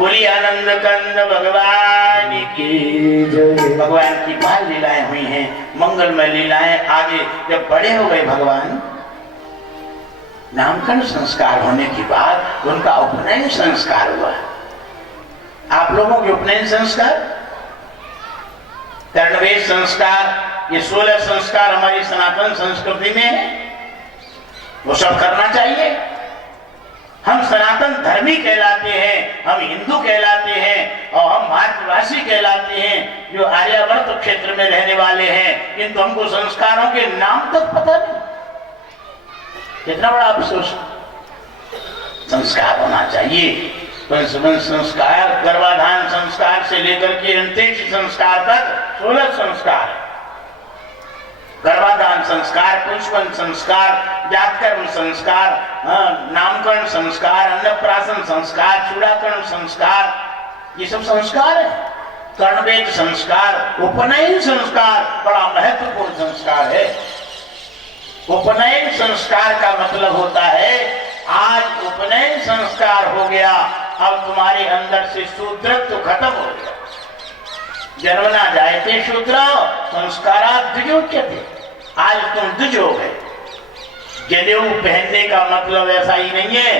बोली आनंद कंद भगवान की जय। भगवान की बाल लीलाएं हुई हैं, मंगलमय लीलाएं। आगे जब बड़े हो गए भगवान, नामकरण संस्कार होने के बाद उनका उपनयन संस्कार हुआ। आप लोगों के उपनयन संस्कार, कर्णवेद संस्कार, ये 16 संस्कार हमारी सनातन संस्कृति में है, वो सब करना चाहिए। हम सनातन धर्मी कहलाते हैं, हम हिंदू कहलाते हैं और हम भारतवासी कहलाते हैं जो आर्यावर्त क्षेत्र में रहने वाले हैं, किंतु हमको संस्कारों के नाम तक पता नहीं। कितना बड़ा अफसोस। संस्कार होना चाहिए। पंचमन संस्कार, गर्भाधान संस्कार से लेकर के अंत्येष्टि संस्कार तक 16 संस्कार। गर्भाधान संस्कार, पुष्पन संस्कार, जातकर्म संस्कार, नामकरण संस्कार, अन्नप्राशन संस्कार, चूड़ाकरण संस्कार, ये सब संस्कार है। कर्णवेद संस्कार, उपनयन संस्कार बड़ा महत्वपूर्ण संस्कार है। उपनयन संस्कार का मतलब होता है आज उपनयन संस्कार हो गया, अब तुम्हारे अंदर से शूद्रत्व खत्म हो गया। जन्मना जायते शूद्र संस्कारात् द्विजोच्यते। आज तुम द्विज हो गए। जनेऊ पहनने का मतलब ऐसा ही नहीं है।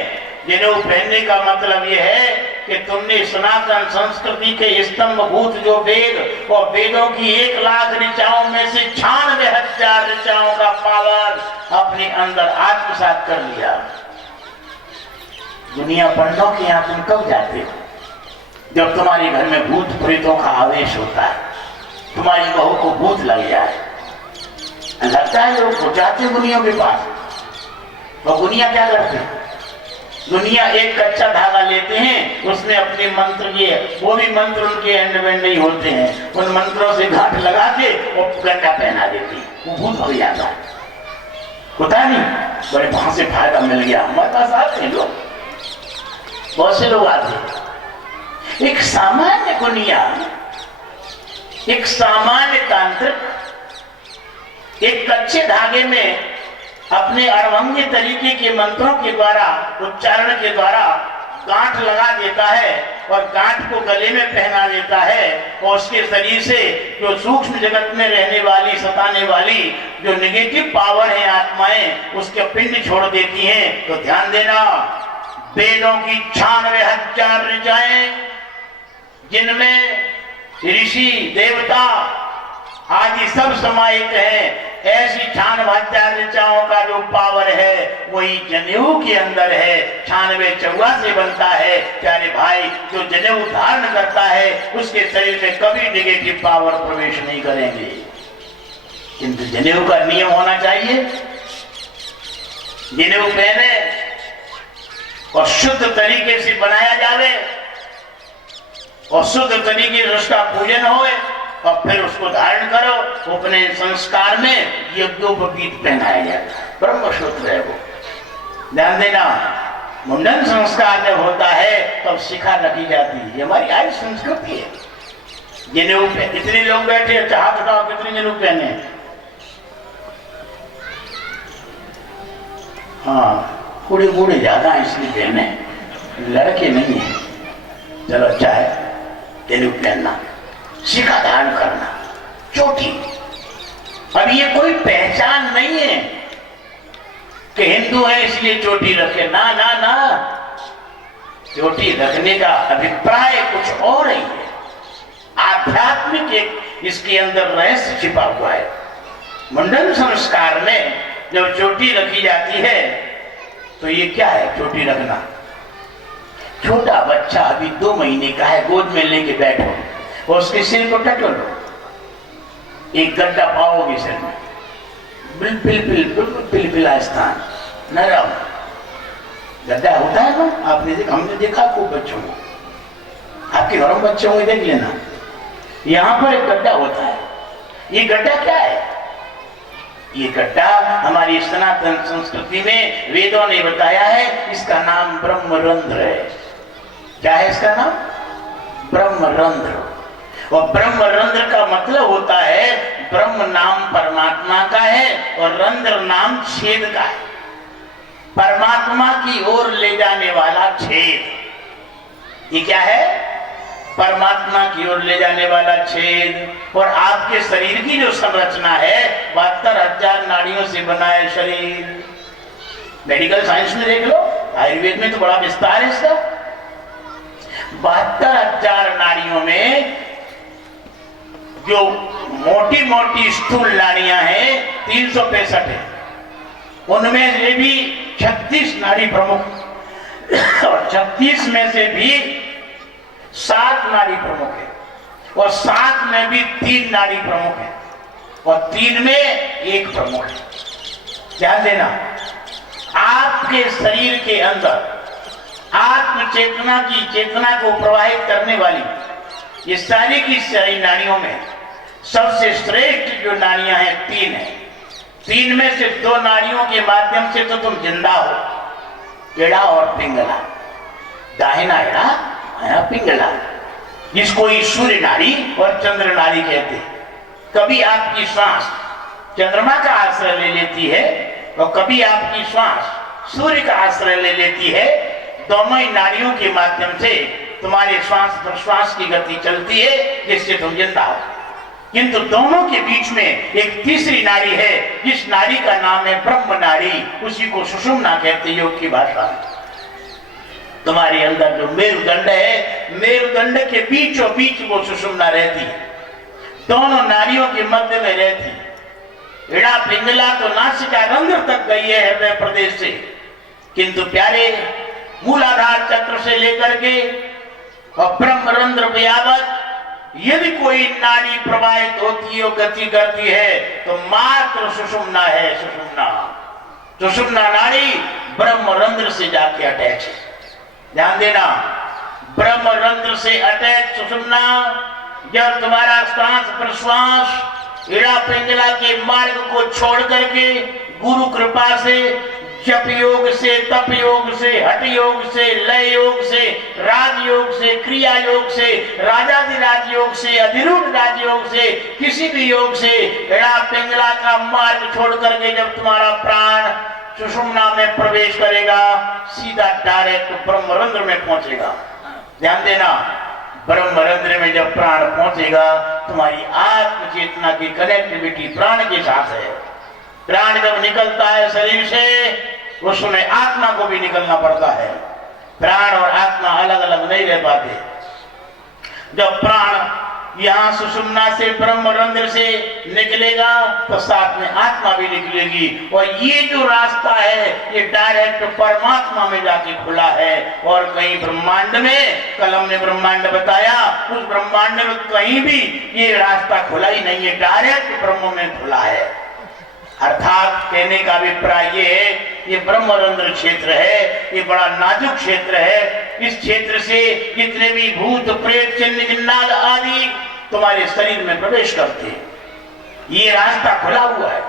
जनेऊ पहनने का मतलब यह है कि तुमने सनातन संस्कृति के स्तंभभूत जो वेद और वेदों की 1,00,000 ऋचाओं में से 96,000 ऋचाओं का पावर अपने अंदर आत्मसात कर लिया। दुनिया पंडों के यहाँ तुम कब जाते हो? जब तुम्हारे घर में भूत प्रेतों का आवेश होता है, तुम्हारी बहू को भूत लग जाए, लगता है लोग जाते गुनियों के पास। और गुनिया क्या करते हैं? दुनिया एक कच्चा धागा लेते हैं, उसमें अपने मंत्र ये, वो भी मंत्र उनके एंड में नहीं होते हैं, उन मंत्रों से गांठ लगा के और गंडा पहना देती है, वो भूत हो जाता है। होता नहीं, बड़े वहां से फायदा मिल गया। हमारे पास आते हैं लोग, बहुत से लोग आते हैं। एक सामान्य गुनिया, एक सामान्य तांत्रिक एक कच्चे धागे में अपने अड़भंगी तरीके के मंत्रों के द्वारा, उच्चारण के द्वारा गांठ लगा देता है और गांठ को गले में पहना देता है और उसके शरीर से जो सूक्ष्म जगत में रहने वाली, सताने वाली जो नेगेटिव पावर है आत्माएं, उसके पिंड छोड़ देती हैं। तो ध्यान देना, वेदों की 96,000 ऋचाएं, जिनमें ऋषि देवता आदि सब समाहित हैं, ऐसी 96,000 ऋचाओं का जो पावर है वही जनेऊ के अंदर है। 96 चौवा से बनता है। प्यारे भाई, जो जनेऊ धारण करता है उसके शरीर में कभी नेगेटिव पावर प्रवेश नहीं करेंगे। किंतु जनेऊ का नियम होना चाहिए, जनेऊ पहने और शुद्ध तरीके से बनाया जावे और शुद्ध तरीके से उसका पूजन होए और फिर उसको धारण करो। उपनयन संस्कार में यज्ञोपवीत पहनाया जाता है, ब्रह्मसूत्र है वो। ध्यान देना, मुंडन संस्कार जब होता है तब शिखा रखी जाती है। ये हमारी आर्य संस्कृति है। जनेऊ पे इतने लोग बैठे, हाथ उठाओ, कितने जनेऊ पहने? हाँ, बूढ़े बूढ़े ज्यादा इसलिए पहने, लड़के नहीं है। चलो अच्छा है, जनेऊ पहनना, शिखा धारण करना, चोटी। अब ये कोई पहचान नहीं है कि हिंदू है इसलिए चोटी रखे। ना ना ना, चोटी रखने का अभिप्राय कुछ और ही है। आध्यात्मिक एक इसके अंदर रहस्य छिपा हुआ है। मुंडन संस्कार में जब चोटी रखी जाती है तो ये क्या है? चोटी रखना। छोटा बच्चा अभी 2 महीने का है, गोद में लेके बैठो और उसके सिर को टटो लो, एक गड्ढा पाओगे सिर में, बिल्कुल पिलपिला स्थान, नरम गड्ढा होता है ना। आपने देखा, हमने देखा खूब बच्चों को, आपके घरों में बच्चों को देख लेना, यहाँ पर एक गड्ढा होता है। ये गड्ढा क्या है? ये गड्ढा हमारी सनातन संस्कृति में वेदों ने बताया है, इसका नाम ब्रह्मरंध्र है। क्या है इसका नाम? ब्रह्मरंध्र। और ब्रह्मरंध्र का मतलब होता है, ब्रह्म नाम परमात्मा का है और रंध्र नाम छेद का है, परमात्मा की ओर ले जाने वाला छेद। ये क्या है? परमात्मा की ओर ले जाने वाला छेद। और आपके शरीर की जो संरचना है 72,000 नाड़ियों से बना है शरीर। मेडिकल साइंस में देख लो, आयुर्वेद में तो बड़ा विस्तार है इसका। 72,000 नाड़ियों में जो मोटी मोटी स्थूल नाड़ियां हैं 365 है, उनमें से भी 36 नाड़ी प्रमुख और 36 में से भी 7 नाड़ी प्रमुख है और 7 में भी 3 नाड़ी प्रमुख है और 3 में 1 प्रमुख है। ध्यान देना, आपके शरीर के अंदर आत्म चेतना की चेतना को प्रवाहित करने वाली ये सारी की सारी नाड़ियों में सबसे श्रेष्ठ जो नाड़ियां हैं 3 है। 3 में से 2 नाड़ियों के माध्यम से तो तुम जिंदा हो, एड़ा और पिंगला। दाहिना एड़ा, बायां पिंगला, जिसको सूर्य नाड़ी और चंद्र नाड़ी कहते हैं। कभी आपकी श्वास चंद्रमा का आश्रय ले लेती है और कभी आपकी श्वास सूर्य का आश्रय ले लेती है। दोनों ही नाड़ियों के माध्यम से तुम्हारे श्वास प्रश्वास की गति चलती है, जिससे तुम जिंदा हो। किंतु दोनों के बीच में एक तीसरी नाड़ी है, जिस नाड़ी का नाम है ब्रह्म नाड़ी, उसी को सुषुम्ना कहते योग की भाषा में। तुम्हारे अंदर जो मेरुदंड है, मेरुदंड के बीचों बीच वो सुषुम्ना रहती है, दोनों नाड़ियों के मध्य में रहती। एड़ा पिंगला तो नासिका रंध्र तक गई है हृदय प्रदेश से, किंतु प्यारे मूलाधार चक्र से लेकर के और ब्रह्म रंध्र व्यावत यदि कोई नाड़ी प्रवाहित होती है और गति करती है तो मात्र सुषुम्ना है। सुषुम्ना नाड़ी ब्रह्म रंध्र से जाके अटैच है। ध्यान देना, ब्रह्म रंध्र से अटैच सुषुम्ना। जब तुम्हारा श्वास प्रश्वास एड़ा पिंगला के मार्ग को छोड़ करके गुरु कृपा से, जप योग से, तप योग से, हठ योग से, लय योग से, राज योग से, क्रिया योग से, राजाधिराज योग से, अधिरूढ़ राजयोग से, किसी भी योग से एड़ा पिंगला का मार्ग छोड़ करके जब तुम्हारा प्राण सुषुम्ना में प्रवेश करेगा, सीधा डायरेक्ट ब्रह्मरंध्र में पहुंचेगा। ध्यान देना, ब्रह्मरंध्र में जब प्राण पहुंचेगा, तुम्हारी आत्म चेतना की कनेक्टिविटी प्राण के साथ है। प्राण जब निकलता है शरीर से, उस समय आत्मा को भी निकलना पड़ता है। प्राण और आत्मा अलग अलग नहीं रह पाते। जब प्राण यहाँ सुषुम्ना से ब्रह्मरंध्र से निकलेगा तो साथ में आत्मा भी निकलेगी, और ये जो रास्ता है ये डायरेक्ट परमात्मा में जाके खुला है। और कहीं ब्रह्मांड में, कल हमने ब्रह्मांड बताया, उस ब्रह्मांड में कहीं भी ये रास्ता खुला ही नहीं है, डायरेक्ट ब्रह्म में खुला है। अर्थात कहने का अभिप्राय ये है, ये ब्रह्मरंध्र क्षेत्र है, ये बड़ा नाजुक क्षेत्र है। इस क्षेत्र से जितने भी भूत प्रेत चिन्ह जिन्नाद आदि तुम्हारे शरीर में प्रवेश करते हैं। ये रास्ता खुला हुआ है।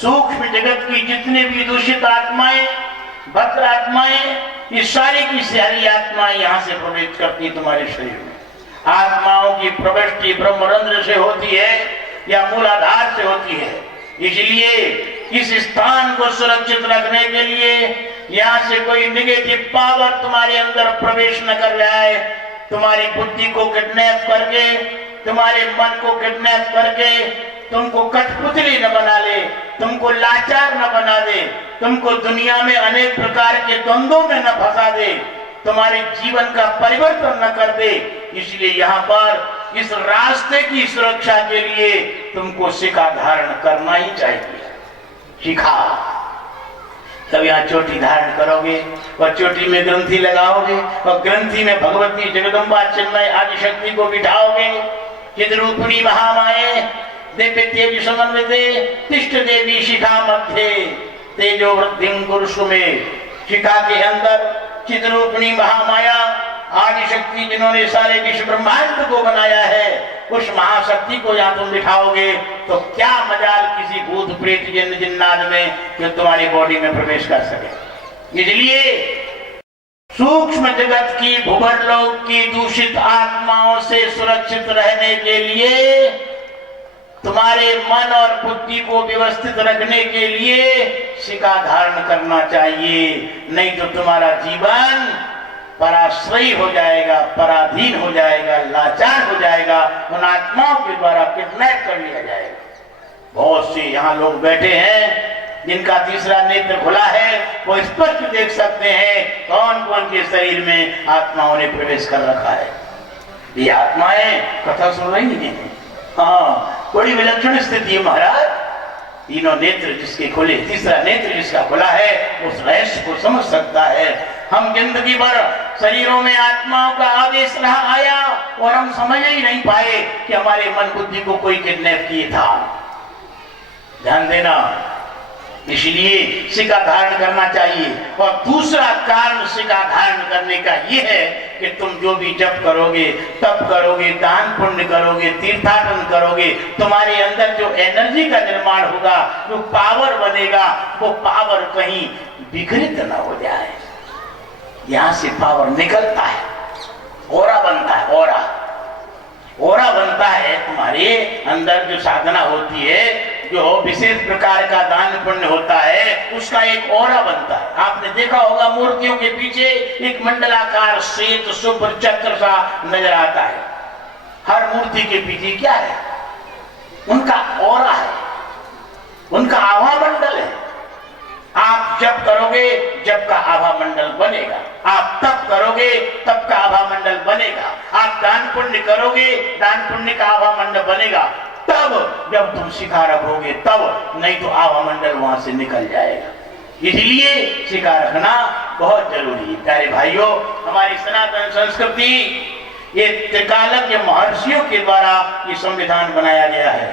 सूक्ष्म जगत की जितने भी दूषित आत्माएं, भद्र आत्माएं, ये सारी की सारी आत्माएं यहाँ से प्रवेश करती है तुम्हारे शरीर में। आत्माओं की प्रविष्टि ब्रह्मरंध्र से होती है या मूलाधार से होती है। इसलिए इस स्थान को सुरक्षित रखने के लिए यहाँ से कोई निगेटिव पावर तुम्हारे अंदर प्रवेश न कर जाए, तुम्हारी बुद्धि को किडनैप करके, तुम्हारे मन को किडनैप करके तुमको कठपुतली न बना ले, तुमको लाचार न बना दे, तुमको दुनिया में अनेक प्रकार के द्वंद्वों में न फंसा दे, तुम्हारे जीवन का परिवर्तन न कर दे। इसलिए यहाँ पर इस रास्ते की सुरक्षा के लिए तुमको शिखा धारण करना ही चाहिए। शिखा, तब यहाँ चोटी धारण करोगे और चोटी में ग्रंथि लगाओगे और ग्रंथि में भगवती जगदम्बा चिन्मय आदि शक्ति को बिठाओगे। चिद्रूपिणी महामाये दिव्य तेज समन्विते तिष्ठ देवी शिखा मध्य तेजो वृद्धिं कुरुषु में। शिखा के अंदर चिद्रूपिणी महामाया आदि शक्ति जिन्होंने सारे विश्व ब्रह्मांड को बनाया है, उस महाशक्ति को यहाँ तुम बिठाओगे तो क्या मजाल किसी भूत प्रेत जिन्न जिन्नाद में जो तुम्हारी बॉडी में प्रवेश कर सके। इसलिए सूक्ष्म जगत की, भूवर्लोक की दूषित आत्माओं से सुरक्षित रहने के लिए, तुम्हारे मन और बुद्धि को व्यवस्थित रखने के लिए शिखा धारण करना चाहिए। नहीं तो तुम्हारा जीवन पराश्रयी हो जाएगा, पराधीन हो जाएगा, लाचार हो जाएगा, उन आत्माओं के द्वारा किडनैप कर लिया जाएगा। बहुत से यहाँ लोग बैठे हैं जिनका तीसरा नेत्र खुला है, वो स्पष्ट देख सकते हैं कौन कौन के शरीर में आत्माओं ने प्रवेश कर रखा है। ये आत्माएं कथा सुन रही है। हाँ, बड़ी विलक्षण स्थिति है महाराज। तीनों नेत्र जिसके खुले, तीसरा नेत्र जिसका खुला है, उस रहस्य को समझ सकता है। हम जिंदगी भर शरीरों में आत्माओं का आदेश रहा आया और हम समझ ही नहीं पाए कि हमारे मन बुद्धि को कोई किडनैप किया था। ध्यान देना, इसलिए सिक्का धारण करना चाहिए। और दूसरा कारण सिक्का धारण करने का यह है कि तुम जो भी जप करोगे, तप करोगे, दान पुण्य करोगे, तीर्थाटन करोगे, तुम्हारे अंदर जो एनर्जी का निर्माण होगा, जो पावर बनेगा, वो पावर कहीं विकृत न हो जाए। यहां से पावर निकलता है, ओरा बनता है, ओरा बनता है। तुम्हारे अंदर जो साधना होती है, जो विशेष प्रकार का दान पुण्य होता है, उसका एक ओरा बनता है। आपने देखा होगा मूर्तियों के पीछे एक मंडलाकार श्वेत शुभ्र चक्र सा नजर आता है। हर मूर्ति के पीछे क्या है? उनका ओरा है, उनका आभा मंडल है। आप जप करोगे, जप का आभा मंडल बनेगा। आप तप करोगे, तप का आभा मंडल बनेगा। आप दान पुण्य करोगे, दान पुण्य का आभा मंडल बनेगा। तब जब तुम शिखा रखोगे तब, नहीं तो आभा मंडल वहां से निकल जाएगा। इसलिए शिखा रखना बहुत जरूरी है। प्यारे भाइयों, हमारी सनातन संस्कृति, ये त्रिकालज्ञ महर्षियों के द्वारा ये संविधान बनाया गया है।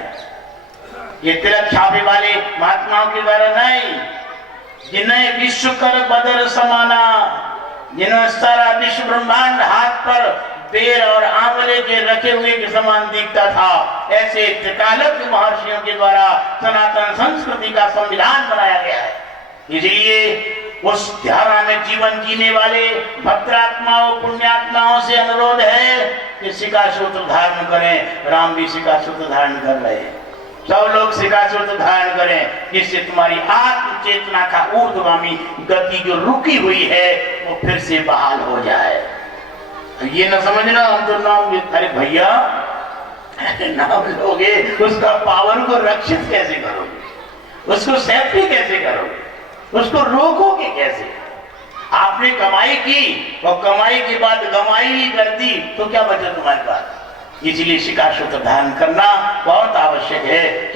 ये तिलक छापे वाले महात्माओं के द्वारा नहीं। जिन्हें विश्व कर बदर समाना, जिन्हें सारा विश्व ब्रह्मांड हाथ पर बेर और आंवले के रखे हुए के समान दिखता था, ऐसे त्रिकालज्ञ महर्षियों के द्वारा सनातन संस्कृति का संविधान बनाया गया है। इसलिए उस धारा में जीवन जीने वाले भद्रात्माओं, पुण्यात्माओं से अनुरोध है कि शिखा सूत्र धारण करें। राम भी शिखा सूत्र धारण कर रहे हैं। सब लोग शिखा सूत्र धारण करें, जिससे तुम्हारी आत्म चेतना का ऊर्ध्वगामी गति जो रुकी हुई है वो फिर से बहाल हो जाए। ये न समझना हम तो नाम, अरे भैया नाम लोगे, उसका पावर को रक्षित कैसे करोगे, उसको सेफ्टी कैसे करोगे, उसको रोकोगे कैसे? आपने कमाई की और कमाई के बाद गमाई ही कर दी तो क्या बचा तुम्हारे पास? इसलिए शिखा सूत्र धारण करना बहुत आवश्यक है।